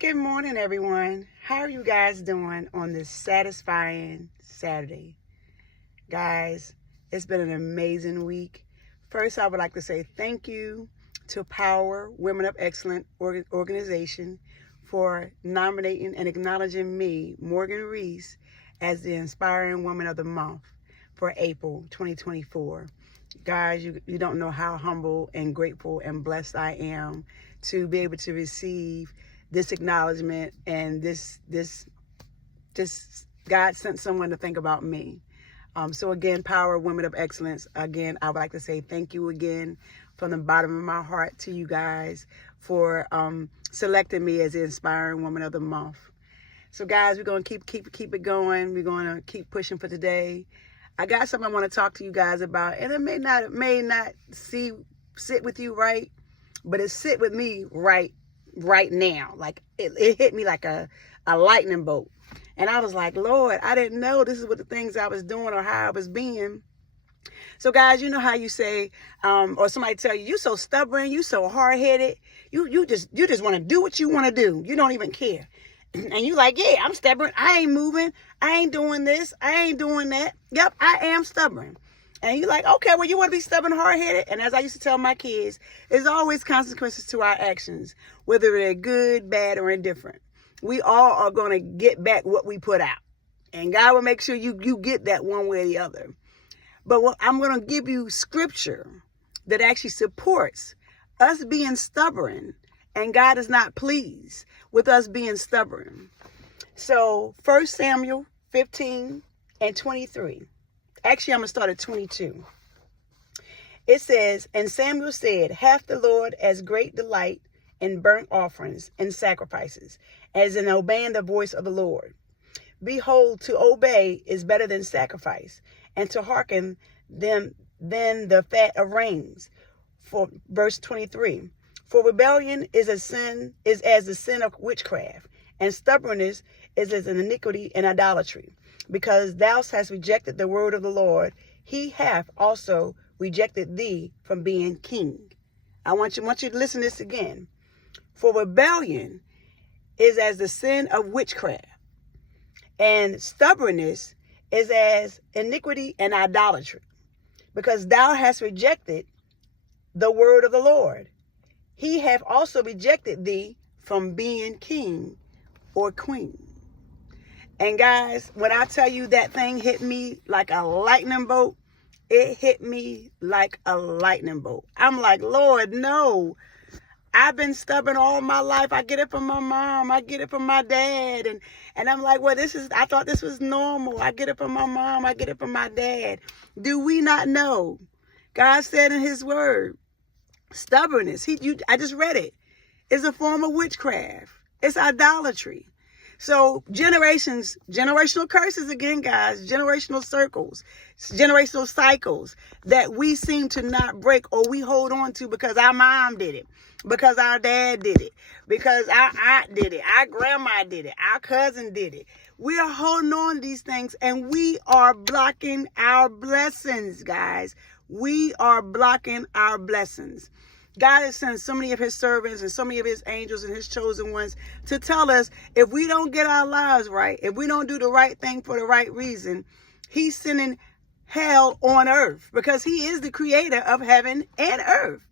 Good morning, everyone. How are you guys doing on this satisfying Saturday? Guys, it's been an amazing week. First, I would like to say thank you to Power Women of Excellence organization for nominating and acknowledging me, Morgan Rees, as the Inspiring Woman of the Month for April 2024. Guys, you don't know how humble and grateful and blessed I am to be able to receive this acknowledgement and this God sent someone to think about me. So again, Power Women of Excellence. Again, I would like to say thank you again from the bottom of my heart to you guys for selecting me as the Inspiring Woman of the Month. So guys, we're gonna keep it going. We're gonna keep pushing for today. I got something I want to talk to you guys about, and it may not sit with you right, but it sit with me right now. Like it hit me like a lightning bolt. And I was like, Lord, I didn't know this is what the things I was doing or how I was being. So guys, you know how you say, or somebody tell you, you so stubborn, you so hard-headed, you just want to do what you want to do. You don't even care. And you like, yeah, I'm stubborn. I ain't moving. I ain't doing this. I ain't doing that. Yep, I am stubborn. And you're like, okay, well, you want to be stubborn, hard-headed? And as I used to tell my kids, there's always consequences to our actions, whether they're good, bad, or indifferent. We all are going to get back what we put out. And God will make sure you get that one way or the other. But I'm going to give you scripture that actually supports us being stubborn. And God is not pleased with us being stubborn. So 1 Samuel 15 and 23. Actually, I'm going to start at 22. It says, and Samuel said, hath the Lord as great delight in burnt offerings and sacrifices, as in obeying the voice of the Lord. Behold, to obey is better than sacrifice, and to hearken than the fat of rams. For verse 23. For rebellion is as the sin of witchcraft, and stubbornness is as an iniquity and idolatry. Because thou hast rejected the word of the Lord, he hath also rejected thee from being king. I want you to listen to this again. For rebellion is as the sin of witchcraft, and stubbornness is as iniquity and idolatry. Because thou hast rejected the word of the Lord, he hath also rejected thee from being king or queen. And guys, when I tell you that thing hit me like a lightning bolt, it hit me like a lightning bolt. I'm like, Lord, no. I've been stubborn all my life. I get it from my mom. I get it from my dad. And I'm like, well, I thought this was normal. I get it from my mom. I get it from my dad. Do we not know? God said in his word, stubbornness, I just read it, is a form of witchcraft. It's idolatry. So generational curses again, guys, generational circles, generational cycles that we seem to not break or we hold on to because our mom did it, because our dad did it, because our aunt did it, our grandma did it, our cousin did it. We are holding on to these things and we are blocking our blessings, guys. We are blocking our blessings. God has sent so many of his servants and so many of his angels and his chosen ones to tell us if we don't get our lives right, if we don't do the right thing for the right reason, he's sending hell on earth because he is the creator of heaven and earth.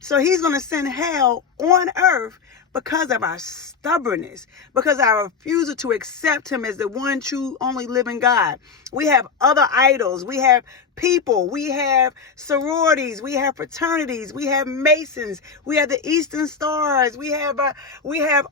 So he's going to send hell on earth because of our stubbornness, because our refusal to accept him as the one true only living God. We have other idols. We have people. We have sororities. We have fraternities. We have Masons. We have the Eastern Stars. We have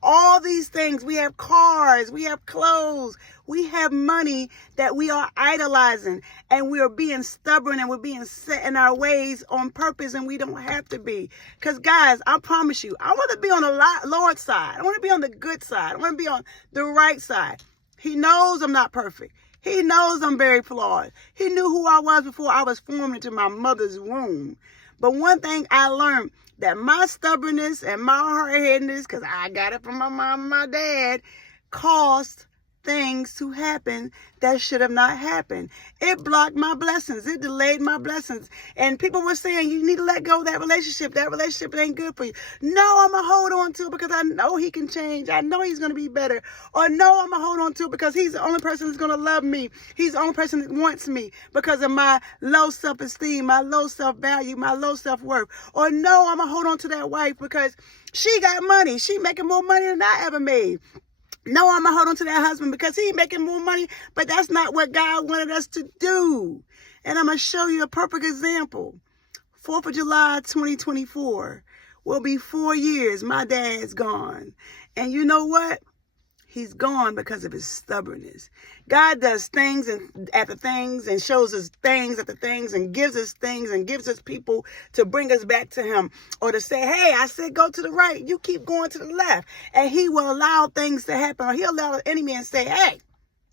all these things. We have cars. We have clothes. We have money that we are idolizing, and we are being stubborn and we're being set in our ways on purpose, and we don't have to be. Because guys, I promise you, I want to be on the Lord's side. I want to be on the good side. I want to be on the right side. He knows I'm not perfect. He knows I'm very flawed. He knew who I was before I was formed into my mother's womb. But one thing I learned, that my stubbornness and my hard-headedness, because I got it from my mom and my dad, caused things to happen that should have not happened. It blocked my blessings. It delayed my blessings. And people were saying, you need to let go of that relationship. That relationship ain't good for you. No, I'm going to hold on to it because I know he can change. I know he's going to be better. Or no, I'm going to hold on to it because he's the only person that's going to love me. He's the only person that wants me because of my low self-esteem, my low self-value, my low self-worth. Or no, I'm going to hold on to that wife because she got money. She making more money than I ever made. No, I'm going to hold on to that husband because he's making more money, but that's not what God wanted us to do. And I'm going to show you a perfect example. 4th of July, 2024 will be 4 years. My dad's gone. And you know what? He's gone because of his stubbornness. God does things after things and shows us things after things and gives us things and gives us people to bring us back to him or to say, hey, I said go to the right. You keep going to the left. And he will allow things to happen. Or he'll allow the enemy and say, hey,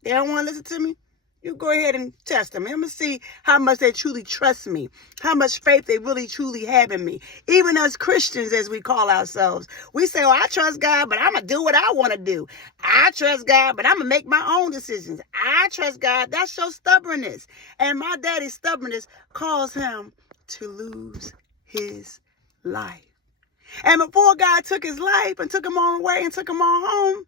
they don't want to listen to me. You go ahead and test them. I'm going to see how much they truly trust me, how much faith they really, truly have in me. Even as Christians, as we call ourselves, we say, well, I trust God, but I'm going to do what I want to do. I trust God, but I'm going to make my own decisions. I trust God. That's your stubbornness. And my daddy's stubbornness caused him to lose his life. And before God took his life and took him on away and took him on home,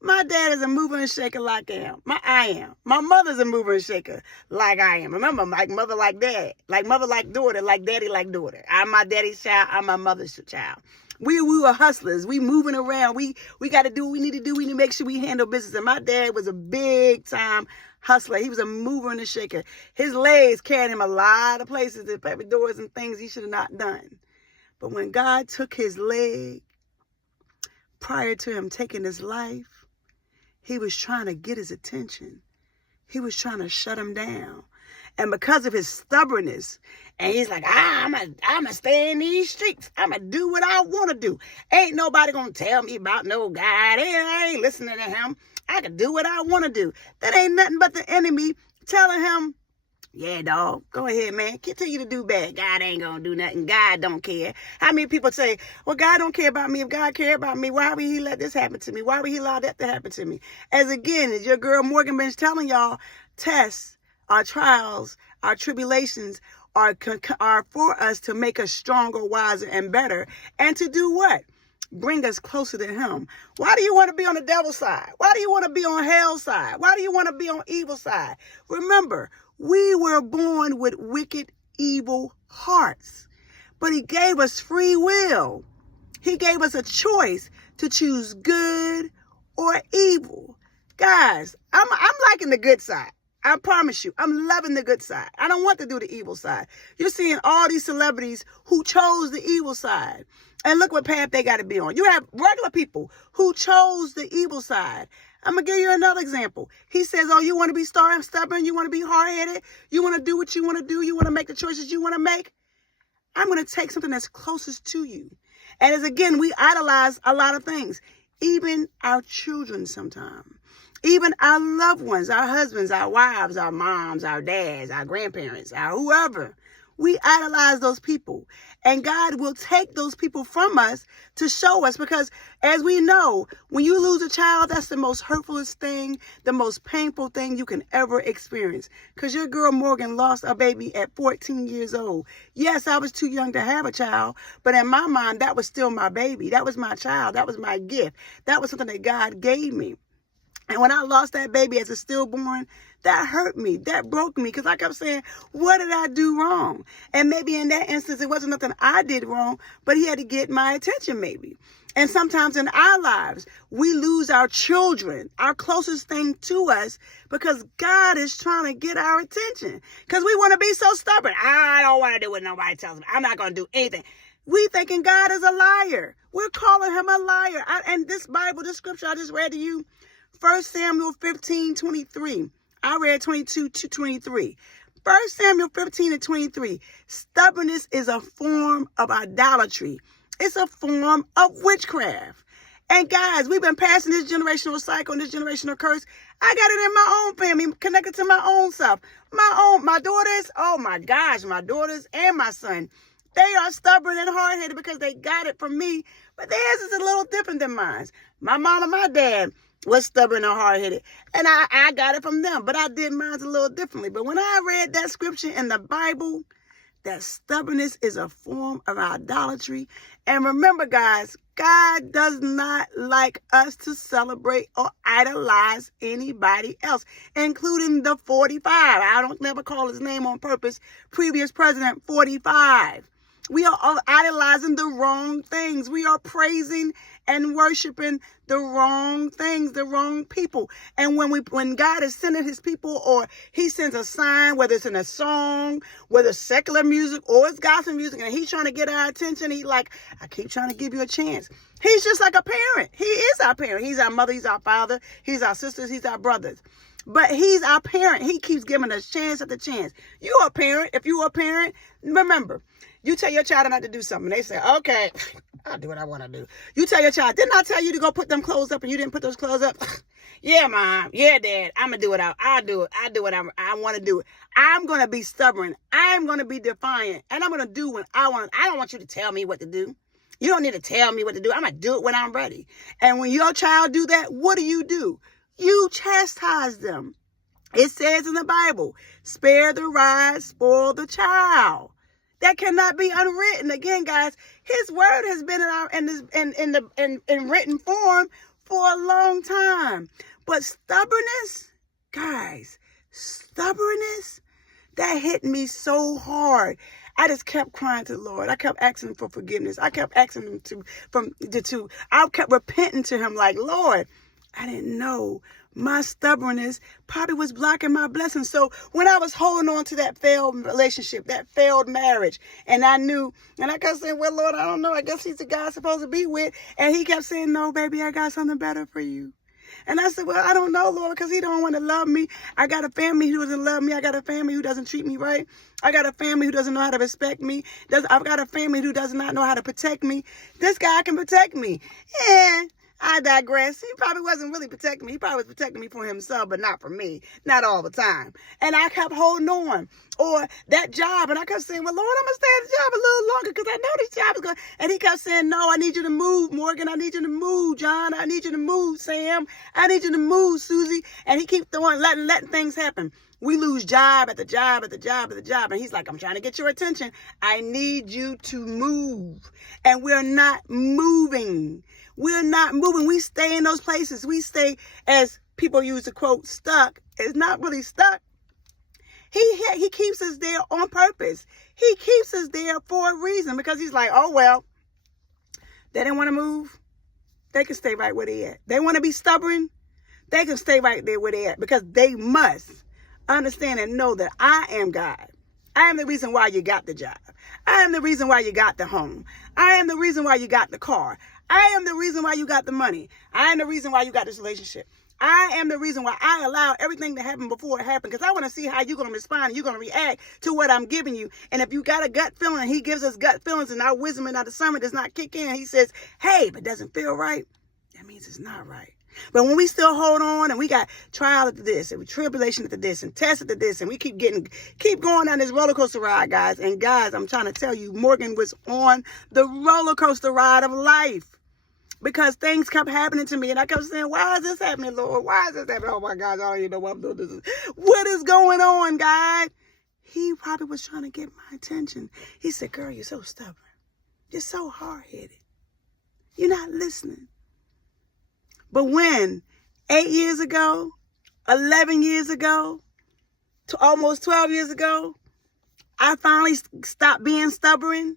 my dad is a mover and shaker like I am. My mother's a mover and shaker like I am. Remember, like mother like dad, like mother like daughter, like daddy like daughter. I'm my daddy's child. I'm my mother's child. We were hustlers. We moving around. We got to do what we need to do. We need to make sure we handle business. And my dad was a big time hustler. He was a mover and a shaker. His legs carried him a lot of places, and paper doors and things he should have not done. But when God took his leg, prior to him taking his life, he was trying to get his attention. He was trying to shut him down. And because of his stubbornness, and he's like, I'm going to stay in these streets. I'm going to do what I want to do. Ain't nobody going to tell me about no God. I ain't listening to him. I can do what I want to do. That ain't nothing but the enemy telling him, yeah, dog, go ahead, man. Continue to do bad. God ain't going to do nothing. God don't care. How many people say, well, God don't care about me. If God cared about me, why would he let this happen to me? Why would he allow that to happen to me? As again, as your girl Morgan Rees telling y'all, tests, our trials, our tribulations are for us to make us stronger, wiser, and better. And to do what? Bring us closer to him. Why do you want to be on the devil's side? Why do you want to be on hell's side? Why do you want to be on evil side? Remember, we were born with wicked, evil hearts, but he gave us free will. He gave us a choice to choose good or evil. Guys, I'm liking the good side. I promise you, I'm loving the good side. I don't want to do the evil side. You're seeing all these celebrities who chose the evil side. And look what path they got to be on. You have regular people who chose the evil side. I'm going to give you another example. He says, oh, you want to be stubborn? You want to be hard-headed? You want to do what you want to do? You want to make the choices you want to make? I'm going to take something that's closest to you. And as again, we idolize a lot of things. Even our children sometimes. Even our loved ones, our husbands, our wives, our moms, our dads, our grandparents, our whoever. We idolize those people. And God will take those people from us to show us, because as we know, when you lose a child, that's the most hurtfulest thing, the most painful thing you can ever experience. Because your girl Morgan lost a baby at 14 years old. Yes, I was too young to have a child, but in my mind, that was still my baby. That was my child. That was my gift. That was something that God gave me. And when I lost that baby as a stillborn, that hurt me. That broke me, because I kept saying, what did I do wrong? And maybe in that instance, it wasn't nothing I did wrong, but he had to get my attention maybe. And sometimes in our lives, we lose our children, our closest thing to us, because God is trying to get our attention. Because we want to be so stubborn. I don't want to do what nobody tells me. I'm not going to do anything. We thinking God is a liar. We're calling him a liar. And this Bible, this scripture I just read to you, 1 Samuel 15:23. I read 22 to 23. 1 Samuel 15:23. Stubbornness is a form of idolatry. It's a form of witchcraft. And guys, we've been passing this generational cycle and this generational curse. I got it in my own family, connected to my own self. My daughters, oh my gosh, my daughters and my son. They are stubborn and hard-headed because they got it from me. But theirs is a little different than mine. My mom and my dad, was stubborn or hard-headed. And I got it from them, but I did mine a little differently. But when I read that scripture in the Bible, that stubbornness is a form of idolatry. And remember, guys, God does not like us to celebrate or idolize anybody else, including the 45. I don't never call his name on purpose. Previous president, 45. We are all idolizing the wrong things. We are praising and worshiping the wrong things, the wrong people. And when God is sending his people, or he sends a sign, whether it's in a song, whether it's secular music or it's gospel music, and he's trying to get our attention, he's like, I keep trying to give you a chance. He's just like a parent. He is our parent. He's our mother. He's our father. He's our sisters. He's our brothers. But he's our parent. He keeps giving us chance after chance. You're a parent. If you're a parent, remember, you tell your child not to do something. They say, okay, I'll do what I want to do. You tell your child, didn't I tell you to go put them clothes up and you didn't put those clothes up? Yeah, Mom. Yeah, Dad. I'm going to do it. I'll do it. I do what I want to do. I'm going to be stubborn. I'm going to be defiant. And I'm going to do what I want. I don't want you to tell me what to do. You don't need to tell me what to do. I'm going to do it when I'm ready. And when your child do that, what do? You chastise them. It says in the Bible, spare the rod, spoil the child. That cannot be unwritten. Again, guys, his word has been in written form for a long time. But stubbornness, guys, that hit me so hard. I just kept crying to the Lord. I kept asking for forgiveness. I kept asking him I kept repenting to him like, Lord, I didn't know my stubbornness probably was blocking my blessings. So when I was holding on to that failed relationship, that failed marriage, and I knew, and I kept saying, well, Lord, I don't know. I guess he's the guy I'm supposed to be with. And he kept saying, no, baby, I got something better for you. And I said, well, I don't know, Lord, because he don't want to love me. I got a family who doesn't love me. I got a family who doesn't treat me right. I got a family who doesn't know how to respect me. I've got a family who does not know how to protect me. This guy can protect me. And I digress. He probably wasn't really protecting me. He probably was protecting me for himself, but not for me. Not all the time. And I kept holding on. Or that job. And I kept saying, well, Lord, I'm going to stay at the job a little longer because I know this job is going. And he kept saying, no, I need you to move, Morgan. I need you to move, John. I need you to move, Sam. I need you to move, Susie. And he keeps letting things happen. We lose job at the job at the job at the job. And he's like, I'm trying to get your attention. I need you to move. And we're not moving. We're not moving. We stay in those places. We stay, as people use the quote, stuck. It's not really stuck. He keeps us there on purpose. He keeps us there for a reason, because he's like, oh, well, they didn't want to move. They can stay right where they at. They want to be stubborn. They can stay right there where they at, because they must understand and know that I am God. I am the reason why you got the job. I am the reason why you got the home. I am the reason why you got the car. I am the reason why you got the money. I am the reason why you got this relationship. I am the reason why I allow everything to happen before it happened, because I want to see how you're going to respond and you're going to react to what I'm giving you. And if you got a gut feeling, he gives us gut feelings, and our wisdom and our discernment does not kick in. He says, hey, if it doesn't feel right, that means it's not right. But when we still hold on, and we got trial after this, and tribulation after this, and test after this, and we keep going on this roller coaster ride, guys. And guys, I'm trying to tell you, Morgan was on the roller coaster ride of life, because things kept happening to me, and I kept saying, why is this happening, Lord? Why is this happening? Oh my God, I don't even know what I'm doing. What is going on, God? He probably was trying to get my attention. He said, girl, you're so stubborn. You're so hard-headed. You're not listening. But when 8 years ago, 11 years ago, to almost 12 years ago, I finally stopped being stubborn.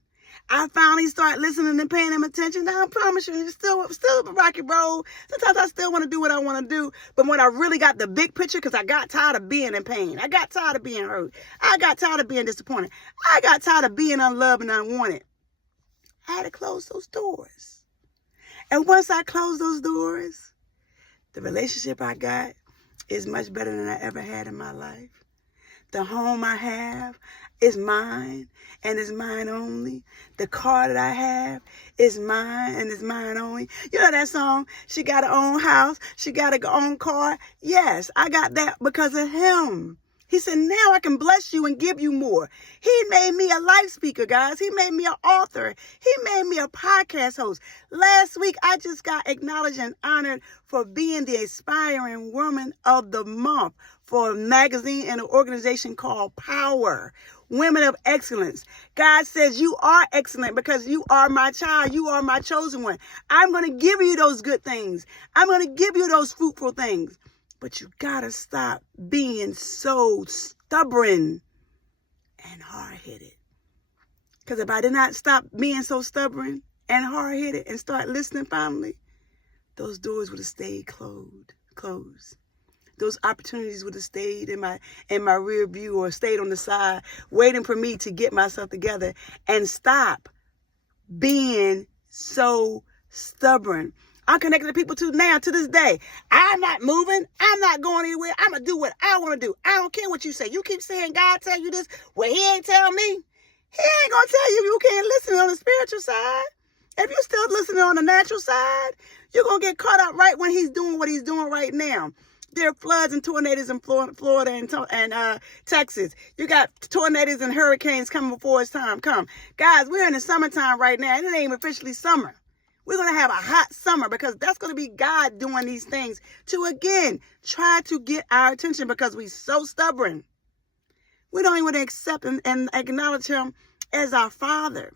I finally started listening and paying him attention. Now, I promise you, it's still a rocky road. Sometimes I still want to do what I want to do. But when I really got the big picture, because I got tired of being in pain. I got tired of being hurt. I got tired of being disappointed. I got tired of being unloved and unwanted. I had to close those doors. And once I closed those doors, the relationship I got is much better than I ever had in my life. The home I have is mine, and it's mine only. The car that I have is mine, and it's mine only. You know that song, she got her own house, she got her own car. Yes, I got that because of him. He said, now I can bless you and give you more. He made me a life speaker, guys. He made me an author. He made me a podcast host. Last week, I just got acknowledged and honored for being the Inspiring Woman of the Month for a magazine and an organization called Power, Women of Excellence. God says you are excellent because you are my child. You are my chosen one. I'm going to give you those good things. I'm going to give you those fruitful things. But you gotta stop being so stubborn and hard-headed. Because if I did not stop being so stubborn and hard-headed and start listening finally, those doors would have stayed closed. Those opportunities would have stayed in my rear view or stayed on the side, waiting for me to get myself together and stop being so stubborn. I'm connected to people too now, to this day. I'm not moving. I'm not going anywhere. I'm going to do what I want to do. I don't care what you say. You keep saying God tell you this. Well, he ain't tell me. He ain't going to tell you you can't listen on the spiritual side. If you're still listening on the natural side, you're going to get caught up right when he's doing what he's doing right now. There are floods and tornadoes in Florida and Texas. You got tornadoes and hurricanes coming before it's time. Come. Guys, we're in the summertime right now, and it ain't even officially summer. We're going to have a hot summer because that's going to be God doing these things to, again, try to get our attention because we're so stubborn. We don't even accept and acknowledge him as our father.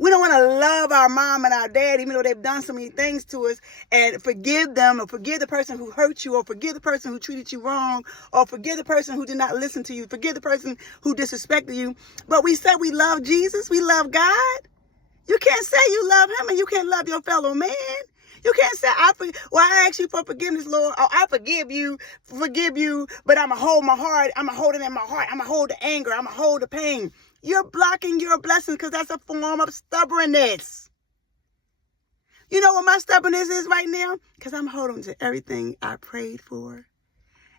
We don't want to love our mom and our dad, even though they've done so many things to us, and forgive them or forgive the person who hurt you or forgive the person who treated you wrong or forgive the person who did not listen to you, forgive the person who disrespected you. But we said we love Jesus. We love God. You can't say you love him and you can't love your fellow man. You can't say, I ask you for forgiveness, Lord. Oh, I forgive you, but I'm going to hold my heart. I'm going to hold it in my heart. I'm going to hold the anger. I'm going to hold the pain. You're blocking your blessing because that's a form of stubbornness. You know what my stubbornness is right now? Because I'm holding to everything I prayed for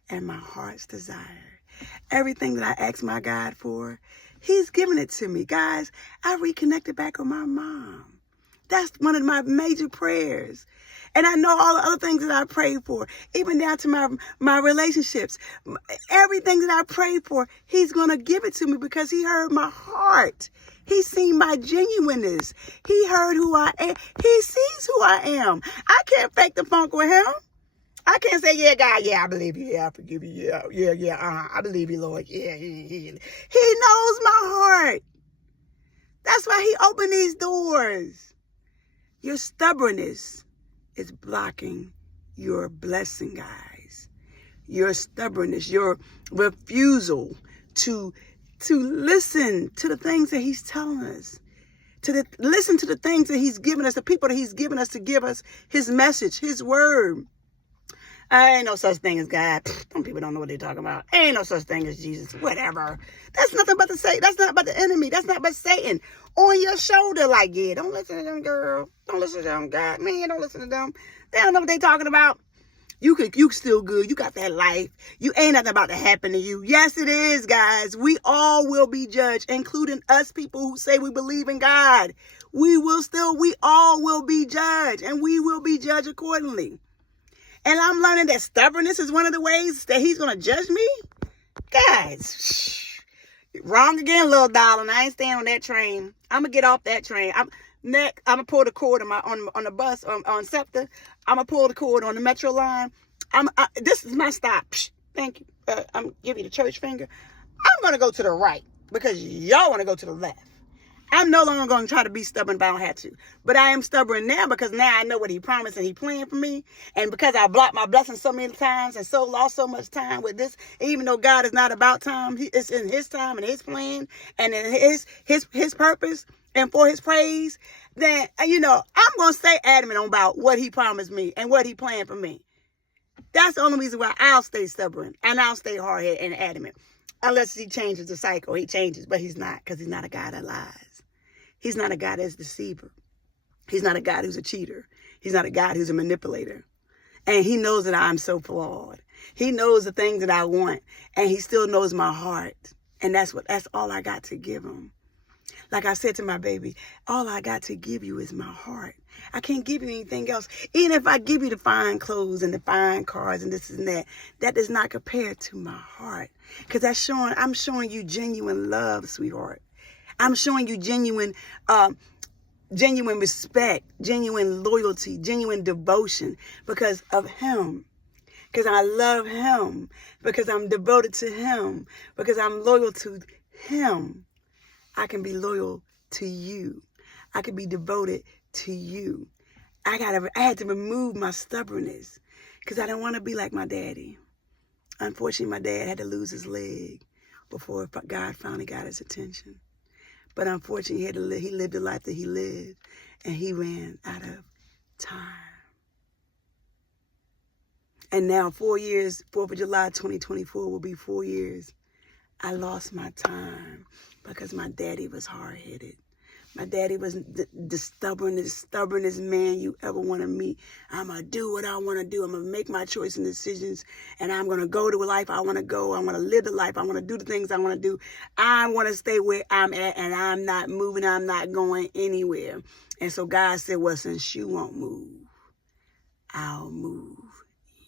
and my heart's desire. Everything that I asked my God for, he's giving it to me. Guys, I reconnected back with my mom. That's one of my major prayers. And I know all the other things that I prayed for, even down to my relationships. Everything that I prayed for, he's going to give it to me because he heard my heart. He's seen my genuineness. He heard who I am. He sees who I am. I can't fake the funk with him. I can't say, yeah, God, yeah, I believe you. Yeah, I forgive you. Yeah, I believe you, Lord. Yeah. He knows my heart. That's why he opened these doors. Your stubbornness is blocking your blessing, guys. Your stubbornness, your refusal to listen to the things that he's telling us, listen to the things that he's given us, the people that he's given us to give us his message, his word. Ain't no such thing as God. Some people don't know what they're talking about. Ain't no such thing as Jesus. Whatever. That's nothing but that's not about the enemy. That's not but Satan on your shoulder. Like, yeah, don't listen to them, girl. Don't listen to them, God. Man, don't listen to them. They don't know what they're talking about. You still good. You got that life. You ain't nothing about to happen to you. Yes, it is, guys. We all will be judged, including us people who say we believe in God. We all will be judged, and we will be judged accordingly. And I'm learning that stubbornness is one of the ways that he's going to judge me. Guys, wrong again, little darling. I ain't staying on that train. I'm going to get off that train. I'm going to pull the cord on the bus on SEPTA. I'm going to pull the cord on the Metro line. This is my stop. Thank you. I'm giving you the church finger. I'm going to go to the right because y'all want to go to the left. I'm no longer going to try to be stubborn if I don't have to. But I am stubborn now because now I know what he promised and he planned for me. And because I blocked my blessings so many times and so lost so much time with this, even though God is not about time, it's in his time and his plan and in his purpose and for his praise, then, I'm going to stay adamant about what he promised me and what he planned for me. That's the only reason why I'll stay stubborn and I'll stay hard-headed and adamant. Unless he changes the cycle. He changes, but he's not, because he's not a God that lies. He's not a God that's a deceiver. He's not a God who's a cheater. He's not a God who's a manipulator. And he knows that I'm so flawed. He knows the things that I want. And he still knows my heart. And that's all I got to give him. Like I said to my baby, all I got to give you is my heart. I can't give you anything else. Even if I give you the fine clothes and the fine cars and this and that, that does not compare to my heart. Because I'm showing you genuine love, sweetheart. I'm showing you genuine respect, genuine loyalty, genuine devotion because of him. Because I love him. Because I'm devoted to him. Because I'm loyal to him. I can be loyal to you. I can be devoted to you. I had to remove my stubbornness because I don't want to be like my daddy. Unfortunately, my dad had to lose his leg before God finally got his attention. But unfortunately, he lived the life that he lived, and he ran out of time. And now 4 years, 4th of July 2024 will be 4 years. I lost my time because my daddy was hard-headed. My daddy was the stubbornest man you ever want to meet. I'm going to do what I want to do. I'm going to make my choice and decisions, and I'm going to go to a life I want to go. I want to live the life. I want to do the things I want to do. I want to stay where I'm at, and I'm not moving. I'm not going anywhere. And so God said, well, since you won't move, I'll move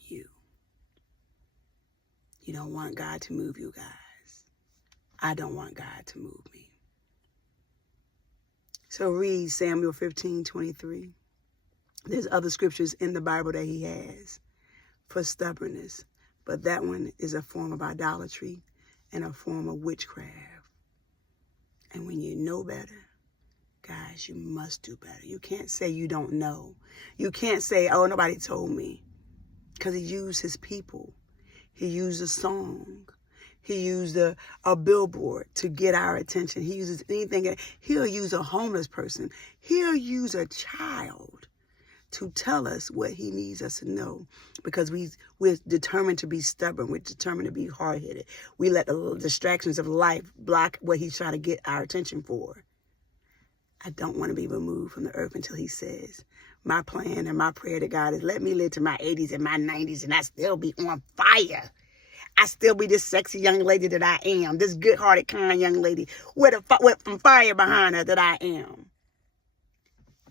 you. You don't want God to move you guys. I don't want God to move me. So read Samuel 15:23. There's other scriptures in the Bible that he has for stubbornness, but that one is a form of idolatry and a form of witchcraft. And when you know better, guys, you must do better. You can't say you don't know. You can't say, oh, nobody told me, because he used his people. He used a song. He used a billboard to get our attention. He uses anything. He'll use a homeless person. He'll use a child to tell us what he needs us to know, because we're determined to be stubborn. We're determined to be hard-headed. We let the distractions of life block what he's trying to get our attention for. I don't want to be removed from the earth until he says, my plan and my prayer to God is let me live to my 80s and my 90s and I still be on fire. I still be this sexy young lady that I am, this good-hearted, kind young lady with some fire behind her that I am.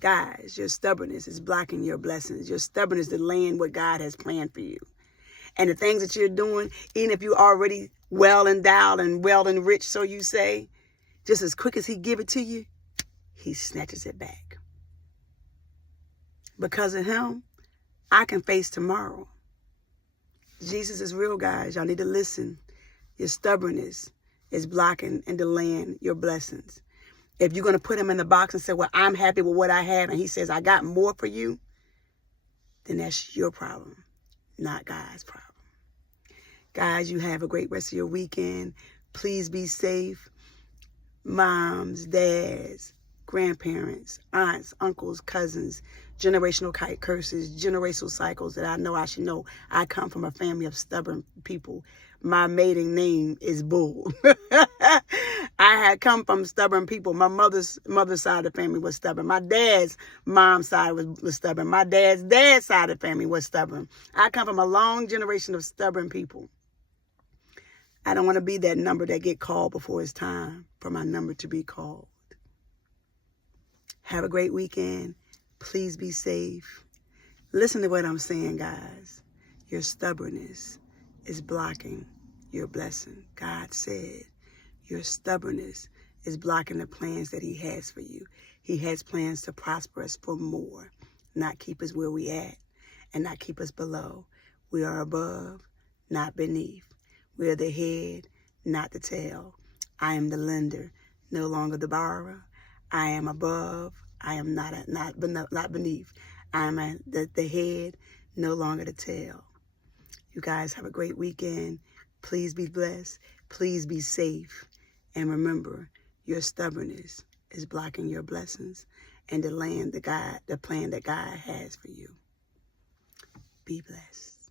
Guys, your stubbornness is blocking your blessings. Your stubbornness is delaying what God has planned for you. And the things that you're doing, even if you're already well endowed and well enriched, so you say, just as quick as he give it to you, he snatches it back. Because of him, I can face tomorrow. Jesus is real, guys. Y'all need to listen. Your stubbornness is blocking and delaying your blessings. If you're going to put him in the box and say, well, I'm happy with what I have, and he says, I got more for you, then that's your problem, not God's problem. Guys, you have a great rest of your weekend. Please be safe. Moms, dads, grandparents, aunts, uncles, cousins, generational curses, generational cycles that I know I should know. I come from a family of stubborn people. My maiden name is Bull. I had come from stubborn people. My mother's side of the family was stubborn. My dad's mom's side was stubborn. My dad's side of the family was stubborn. I come from a long generation of stubborn people. I don't want to be that number that get called before it's time for my number to be called. Have a great weekend. Please be safe. Listen to what I'm saying, guys. Your stubbornness is blocking your blessing. God said your stubbornness is blocking the plans that he has for you. He has plans to prosper us for more, not keep us where we at and not keep us below. We are above, not beneath. We are the head, not the tail. I am the lender, no longer the borrower. I am above. I am not beneath. I am the head, no longer the tail. You guys have a great weekend. Please be blessed. Please be safe. And remember, your stubbornness is blocking your blessings and delaying the plan that God has for you. Be blessed.